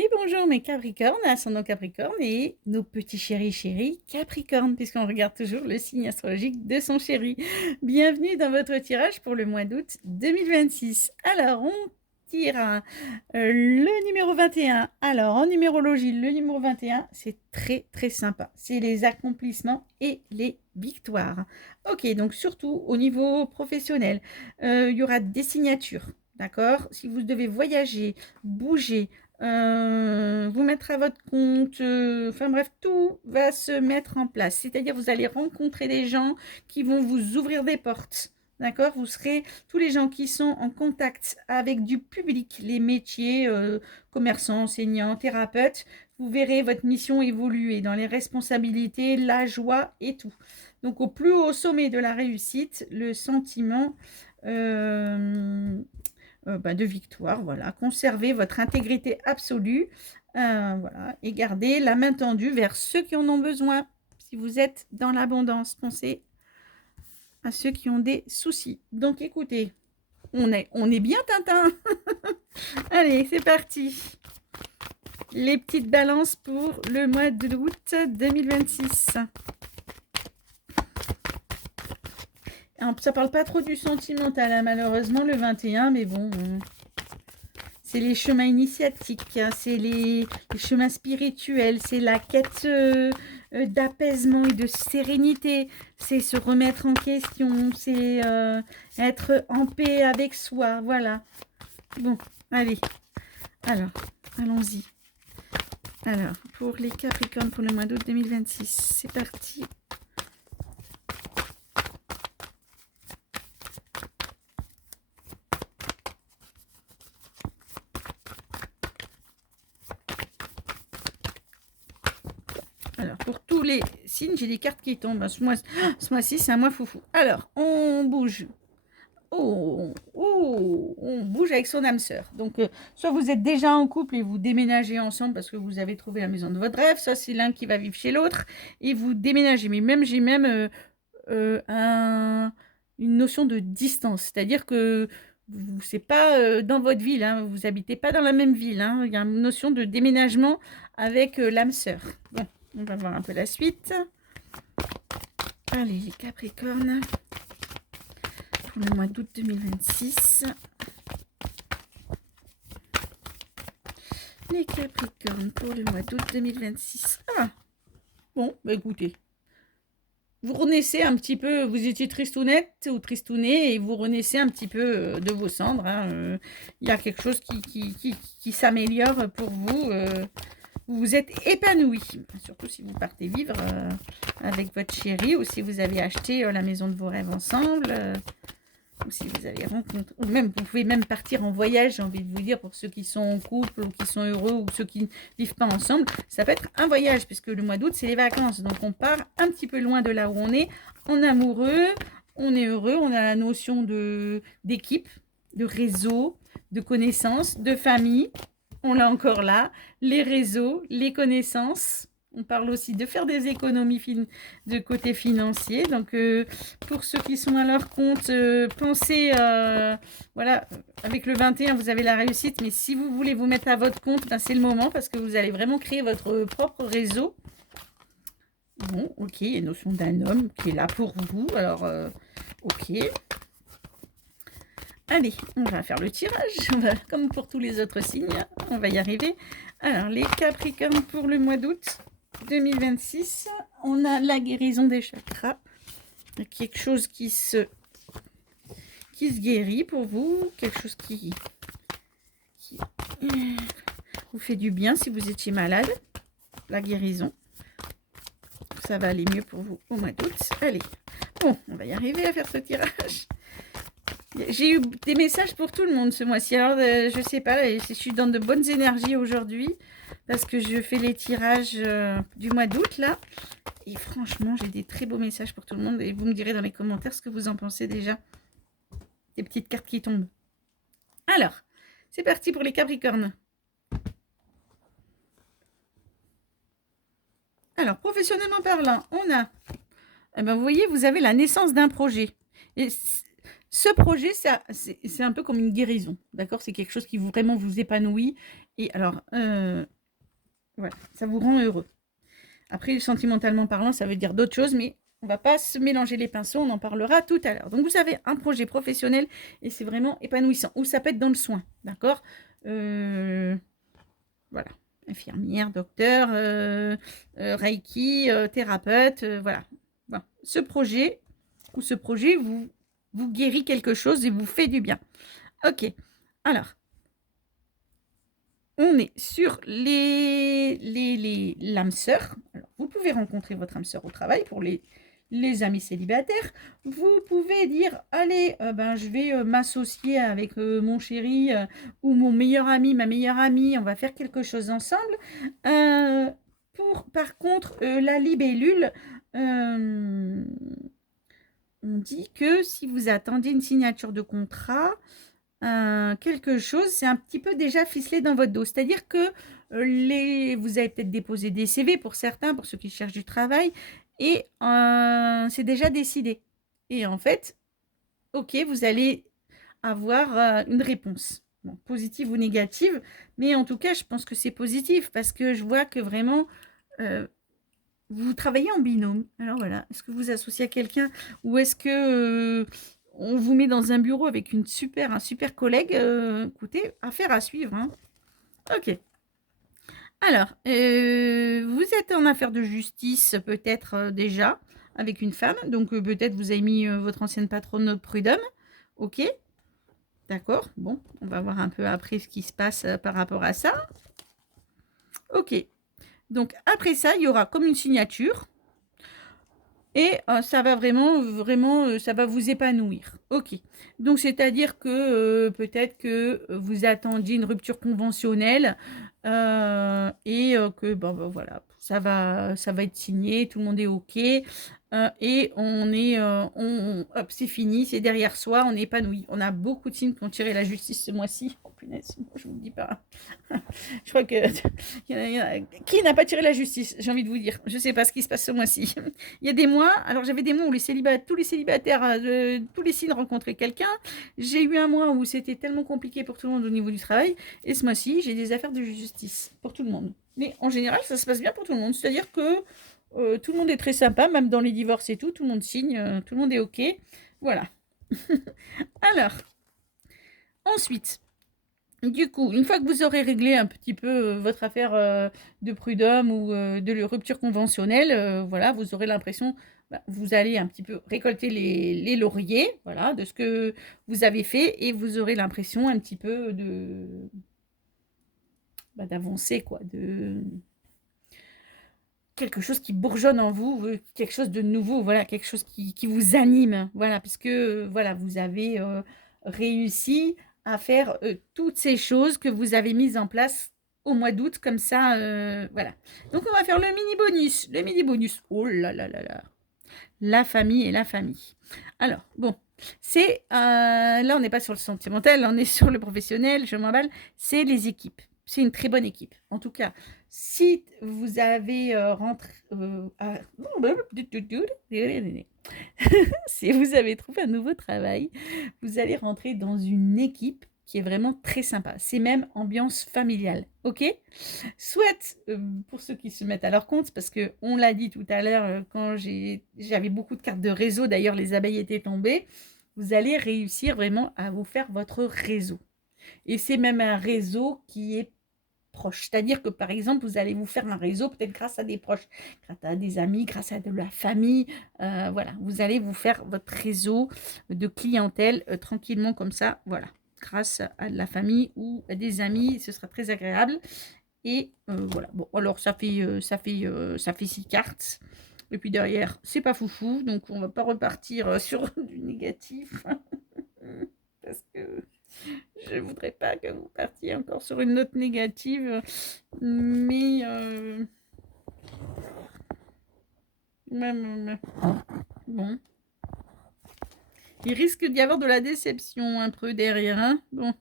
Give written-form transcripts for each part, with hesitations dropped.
Et bonjour mes Capricornes, ascendant Capricorne et nos petits chéris Capricorne, puisqu'on regarde toujours le signe astrologique de son chéri. Bienvenue dans votre tirage pour le mois d'août 2026. Alors, on tire le numéro 21. Alors, en numérologie, le numéro 21, c'est très très sympa. C'est les accomplissements et les victoires. Ok, donc surtout au niveau professionnel, il y aura des signatures. D'accord? Si vous devez voyager, bouger, vous mettre à votre compte, enfin bref, tout va se mettre en place. C'est-à-dire, vous allez rencontrer des gens qui vont vous ouvrir des portes. D'accord? Vous serez tous les gens qui sont en contact avec du public, les métiers, commerçants, enseignants, thérapeutes. Vous verrez votre mission évoluer dans les responsabilités, la joie et tout. Donc, au plus haut sommet de la réussite, le sentiment de victoire, voilà. Conservez votre intégrité absolue, voilà, et gardez la main tendue vers ceux qui en ont besoin. Si vous êtes dans l'abondance, pensez à ceux qui ont des soucis. Donc écoutez, on est bien Tintin. Allez, c'est parti. Les petites balances pour le mois d'août 2026. Ça parle pas trop du sentimental, hein, malheureusement, le 21, mais bon... C'est les chemins initiatiques, hein, c'est les chemins spirituels, c'est la quête d'apaisement et de sérénité, c'est se remettre en question, c'est être en paix avec soi, voilà. Bon, allez, alors, allons-y. Alors, pour les Capricornes pour le mois d'août 2026, c'est parti. Alors, pour tous les signes, j'ai des cartes qui tombent. Ce mois-ci, c'est un mois foufou. Alors, on bouge. On bouge avec son âme sœur. Donc, soit vous êtes déjà en couple et vous déménagez ensemble parce que vous avez trouvé la maison de votre rêve, soit c'est l'un qui va vivre chez l'autre et vous déménagez. Mais même, j'ai même une notion de distance. C'est-à-dire que c'est pas dans votre ville, hein, vous habitez pas dans la même ville. Hein. Il y a une notion de déménagement avec l'âme sœur. Bon, on va voir un peu la suite. Allez, les Capricornes pour le mois d'août 2026. Les Capricornes pour le mois d'août 2026. Ah, bon, bah écoutez, vous renaissez un petit peu, vous étiez tristounette ou tristounet et vous renaissez un petit peu de vos cendres. Hein. Il y a quelque chose qui s'améliore pour vous. Vous êtes épanoui, surtout si vous partez vivre avec votre chéri ou si vous avez acheté la maison de vos rêves ensemble. Ou si vous avez rencontré, ou même vous pouvez même partir en voyage, j'ai envie de vous dire, pour ceux qui sont en couple ou qui sont heureux ou ceux qui ne vivent pas ensemble, ça peut être un voyage puisque le mois d'août c'est les vacances, donc on part un petit peu loin de là où on est, en amoureux, on est heureux, on a la notion de d'équipe, de réseau, de connaissances, de famille, on l'a encore là, les réseaux, les connaissances. On parle aussi de faire des économies de côté financier. Donc, pour ceux qui sont à leur compte, pensez, voilà, avec le 21, vous avez la réussite. Mais si vous voulez vous mettre à votre compte, ben, c'est le moment parce que vous allez vraiment créer votre propre réseau. Bon, ok, il y a une notion d'un homme qui est là pour vous. Alors, ok. Allez, on va faire le tirage. Comme pour tous les autres signes, on va y arriver. Alors, les Capricornes pour le mois d'août 2026, on a la guérison des chakras. Quelque chose qui se guérit pour vous, quelque chose qui vous fait du bien si vous étiez malade. La guérison, ça va aller mieux pour vous au mois d'août. Allez, bon, on va y arriver à faire ce tirage. J'ai eu des messages pour tout le monde ce mois-ci. Alors, je sais pas, je suis dans de bonnes énergies aujourd'hui parce que je fais les tirages du mois d'août là. Et franchement, j'ai des très beaux messages pour tout le monde. Et vous me direz dans les commentaires ce que vous en pensez déjà. Des petites cartes qui tombent. Alors, c'est parti pour les Capricornes. Alors, professionnellement parlant, on a... Eh ben, vous voyez, vous avez la naissance d'un projet. Et ce projet, c'est un peu comme une guérison, d'accord? C'est quelque chose qui vraiment vous épanouit Et alors, voilà, ça vous rend heureux. Après, sentimentalement parlant, ça veut dire d'autres choses, mais on ne va pas se mélanger les pinceaux, on en parlera tout à l'heure. Donc, vous avez un projet professionnel et c'est vraiment épanouissant. Ou ça peut être dans le soin, d'accord. Voilà, infirmière, docteur, Reiki, thérapeute, voilà. Bon. Ce projet vous guérit quelque chose et vous fait du bien. Ok, alors, on est sur l'âme sœur. Alors, vous pouvez rencontrer votre âme sœur au travail pour les amis célibataires. Vous pouvez dire, allez, je vais m'associer avec mon chéri ou mon meilleur ami, ma meilleure amie, on va faire quelque chose ensemble. Par contre, la libellule, on dit que si vous attendez une signature de contrat, quelque chose, c'est un petit peu déjà ficelé dans votre dos. C'est-à-dire que vous avez peut-être déposé des CV pour certains, pour ceux qui cherchent du travail, et c'est déjà décidé. Et en fait, ok, vous allez avoir une réponse. Bon, positive ou négative, mais en tout cas, je pense que c'est positif parce que je vois que vraiment, vous travaillez en binôme. Alors voilà, est-ce que vous associez à quelqu'un ou est-ce que on vous met dans un bureau avec un super collègue? Écoutez, affaire à suivre. Hein. Ok. Alors, vous êtes en affaire de justice peut-être déjà avec une femme. Donc peut-être vous avez mis votre ancienne patronne au prud'homme. Ok. D'accord. Bon, on va voir un peu après ce qui se passe par rapport à ça. Ok. Donc après ça, il y aura comme une signature. Et ça va vraiment, ça va vous épanouir. Ok. Donc, c'est-à-dire que peut-être que vous attendiez une rupture conventionnelle et que, voilà, ça va être signé, tout le monde est ok. Et hop, c'est fini, c'est derrière soi, on est épanoui. On a beaucoup de signes qui ont tiré la justice ce mois-ci. Oh punaise, je vous le dis pas. Je crois que qui n'a pas tiré la justice, j'ai envie de vous dire. Je sais pas ce qui se passe ce mois-ci. Il y a des mois, alors j'avais des mois où tous les célibataires, tous les signes rencontraient quelqu'un. J'ai eu un mois où c'était tellement compliqué pour tout le monde au niveau du travail. Et ce mois-ci, j'ai des affaires de justice pour tout le monde. Mais en général, ça se passe bien pour tout le monde. C'est-à-dire que tout le monde est très sympa, même dans les divorces et tout le monde signe, tout le monde est OK. Voilà. Alors, ensuite, du coup, une fois que vous aurez réglé un petit peu votre affaire de prud'homme ou de rupture conventionnelle, voilà, vous aurez l'impression, vous allez un petit peu récolter les lauriers, voilà, de ce que vous avez fait et vous aurez l'impression un petit peu d'avancer, quoi, de quelque chose qui bourgeonne en vous, quelque chose de nouveau, voilà, quelque chose qui vous anime, voilà, puisque voilà, vous avez réussi à faire toutes ces choses que vous avez mises en place au mois d'août, comme ça, voilà. Donc on va faire le mini bonus. Oh là là là là, la famille et la famille. Alors bon, c'est là on n'est pas sur le sentimental, on est sur le professionnel, je m'emballe, c'est les équipes. C'est une très bonne équipe. En tout cas, si vous avez si vous avez trouvé un nouveau travail, vous allez rentrer dans une équipe qui est vraiment très sympa. C'est même ambiance familiale, ok? Soit pour ceux qui se mettent à leur compte, parce que on l'a dit tout à l'heure, quand j'avais beaucoup de cartes de réseau, d'ailleurs les abeilles étaient tombées, vous allez réussir vraiment à vous faire votre réseau. Et c'est même un réseau qui est proche. C'est-à-dire que, par exemple, vous allez vous faire un réseau peut-être grâce à des proches, grâce à des amis, grâce à de la famille. Voilà, vous allez vous faire votre réseau de clientèle tranquillement comme ça. Voilà, grâce à de la famille ou à des amis, ce sera très agréable. Et voilà, bon, alors ça fait 6 cartes. Et puis derrière, c'est pas foufou, donc on va pas repartir sur du négatif. Parce que je voudrais pas que vous partiez encore sur une note négative. Mais même bon, il risque d'y avoir de la déception un peu derrière. Hein. Bon,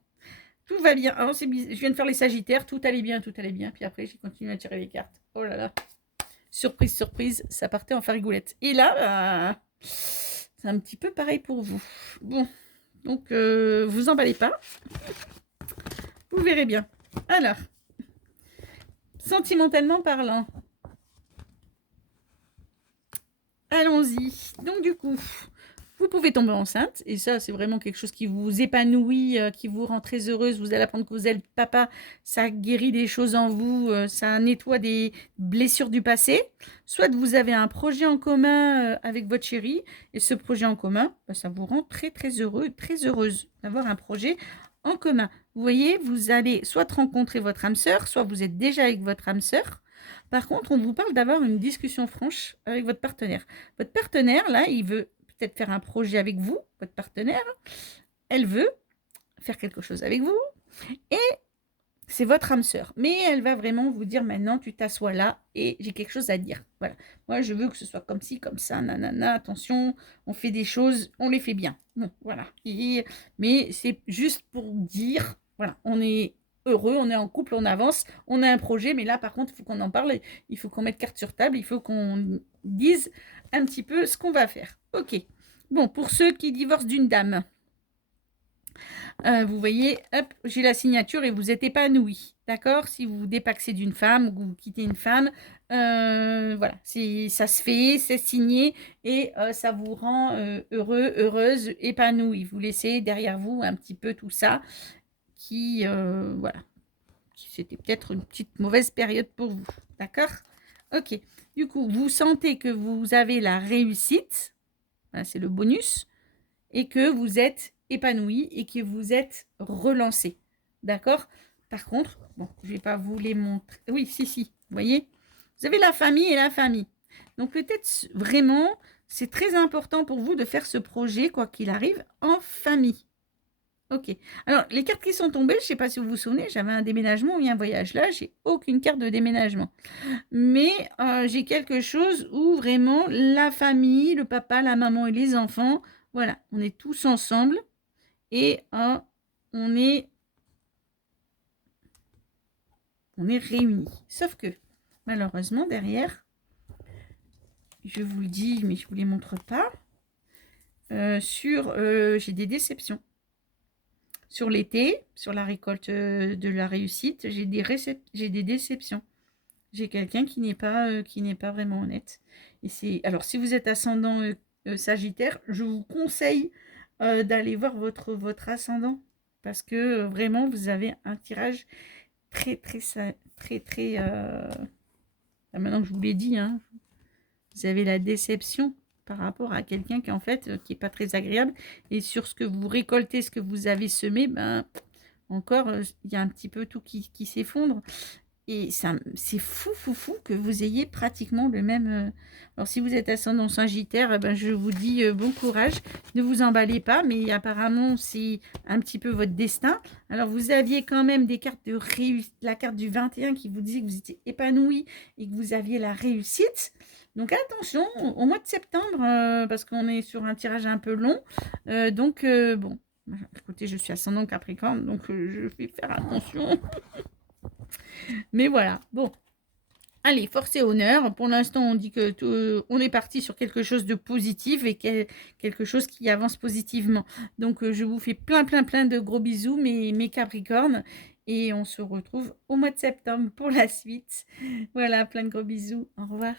tout va bien. Alors, je viens de faire les Sagittaires, tout allait bien, tout allait bien. Puis après, j'ai continué à tirer les cartes. Oh là là. Surprise, surprise, ça partait en farigoulette. Et là, c'est un petit peu pareil pour vous. Bon, donc vous emballez pas. Vous verrez bien. Alors, Sentimentalement parlant. Allons-y. Donc du coup, vous pouvez tomber enceinte, et ça, c'est vraiment quelque chose qui vous épanouit, qui vous rend très heureuse. Vous allez apprendre que vous êtes papa, ça guérit des choses en vous, ça nettoie des blessures du passé. Soit vous avez un projet en commun avec votre chéri, et ce projet en commun, ça vous rend très très heureux, très heureuse d'avoir un projet en commun. Vous voyez, vous allez soit rencontrer votre âme sœur, soit vous êtes déjà avec votre âme sœur. Par contre, on vous parle d'avoir une discussion franche avec votre partenaire. Votre partenaire, là, il veut peut-être faire un projet avec vous, votre partenaire. Elle veut faire quelque chose avec vous. Et c'est votre âme sœur. Mais elle va vraiment vous dire, maintenant, tu t'assois là et j'ai quelque chose à dire. Voilà. Moi, je veux que ce soit comme ci, comme ça, nanana. Attention, on fait des choses, on les fait bien. Bon, voilà. Mais c'est juste pour dire, voilà, on est heureux, on est en couple, on avance, on a un projet, mais là, par contre, il faut qu'on en parle, il faut qu'on mette carte sur table, il faut qu'on dise un petit peu ce qu'on va faire. Ok. Bon, pour ceux qui divorcent d'une dame, vous voyez, hop, j'ai la signature et vous êtes épanoui. D'accord? Si vous vous dépaxez d'une femme ou que vous quittez une femme, voilà, ça se fait, c'est signé et ça vous rend heureux, heureuse, épanoui. Vous laissez derrière vous un petit peu tout ça qui, voilà, c'était peut-être une petite mauvaise période pour vous. D'accord? Ok. Du coup, vous sentez que vous avez la réussite, voilà, c'est le bonus, et que vous êtes épanoui et que vous êtes relancé. D'accord? Par contre, bon, je ne vais pas vous les montrer. Oui, si, vous voyez? Vous avez la famille et la famille. Donc peut-être vraiment, c'est très important pour vous de faire ce projet, quoi qu'il arrive, en famille. Ok. Alors, les cartes qui sont tombées, je ne sais pas si vous vous souvenez, j'avais un déménagement et un voyage. Là, j'ai aucune carte de déménagement. Mais j'ai quelque chose où vraiment la famille, le papa, la maman et les enfants, voilà, on est tous ensemble et on est réunis. Sauf que, malheureusement, derrière, je vous le dis, mais je ne vous les montre pas, j'ai des déceptions. Sur l'été, sur la récolte de la réussite, j'ai des déceptions. J'ai quelqu'un qui n'est pas vraiment honnête. Et alors, si vous êtes ascendant Sagittaire, je vous conseille d'aller voir votre ascendant parce que vraiment, vous avez un tirage très, maintenant que je vous l'ai dit, hein, vous avez la déception par rapport à quelqu'un qui, en fait, qui n'est pas très agréable. Et sur ce que vous récoltez, ce que vous avez semé, ben, encore, il y a un petit peu tout qui s'effondre. Et c'est fou que vous ayez pratiquement le même... Alors, si vous êtes ascendant Sagittaire, eh ben, je vous dis bon courage. Ne vous emballez pas, mais apparemment, c'est un petit peu votre destin. Alors, vous aviez quand même des cartes de réussite, la carte du 21 qui vous disait que vous étiez épanoui et que vous aviez la réussite. Donc, attention, au mois de septembre, parce qu'on est sur un tirage un peu long. Bon, écoutez, je suis ascendant Capricorne, donc je vais faire attention. Mais voilà, bon. Allez, force et honneur. Pour l'instant, on dit que on est parti sur quelque chose de positif et quelque chose qui avance positivement. Donc, je vous fais plein de gros bisous, mes Capricornes. Et on se retrouve au mois de septembre pour la suite. Voilà, plein de gros bisous. Au revoir.